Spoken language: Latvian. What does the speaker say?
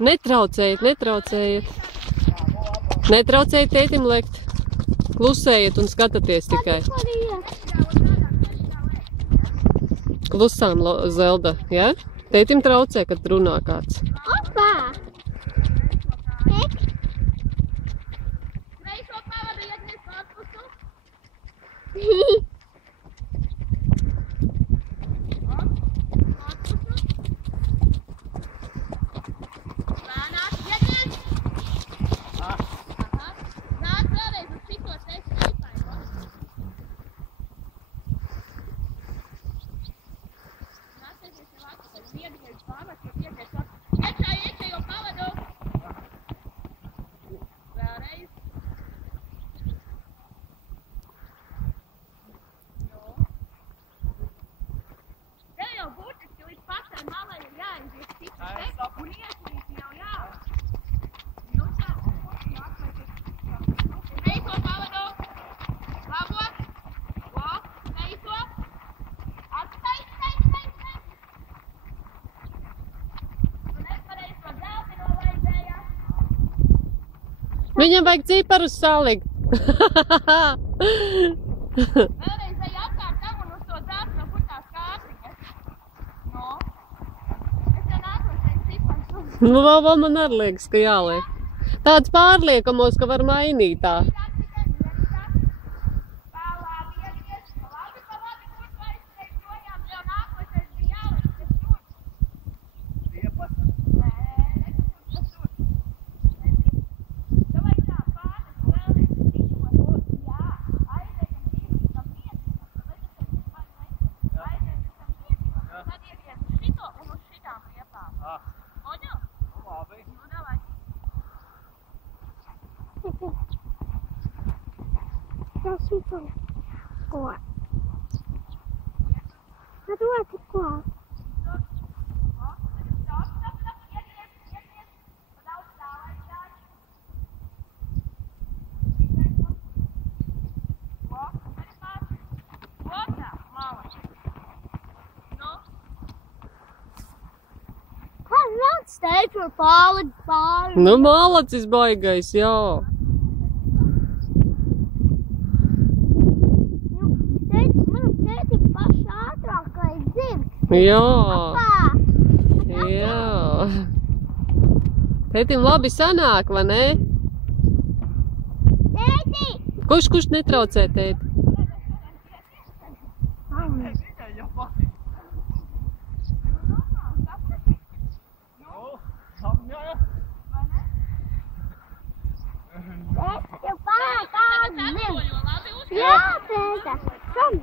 Netraucējiet, netraucējiet. Netraucējiet tētim lekt. Klusējiet un skatāties tikai. Klusām, Zelda, ja? Tētim traucē, kad runā kāds. Opā! Kreiso pavadu iednies korpusu. Lēnāk iednies. Nāc vēlreiz uz šito sešu rīpai. Nācieties jau atpakaļ. Iednies pārvakt, jo iednies atpakaļ. Iekšā jau pavadu. Vēlreiz. Tev jau burtiski līdz pašai malai ir jāiziet citu seku un ieslīt jau jā. Nu tā, kreiso pavadu. Labo. Lo. Kreiso. Atstai. Un es pareiz to zeltino vajadzēja. Viņam vajag ciparus salikt. Vēlreiz ej apkārt tam un uz to zeltino, kur tās kāpiņas. No. Es jau nākošais cipars uz. Nu, vēl man arī liekas, ka jāliek. Tāds pārliekamos, ka var mainīt tā. Tas ir ko? Roti ko? Steidz par pāri. Nu, malacis baigais, jā. Tētim paši ātrākais zirgs. Jā. Apā. Jā. Tētim labi sanāk, vai ne? Tēti! Kurš netraucē tēti? Tēti, pārāk ātri. Jā, tēta. Kom.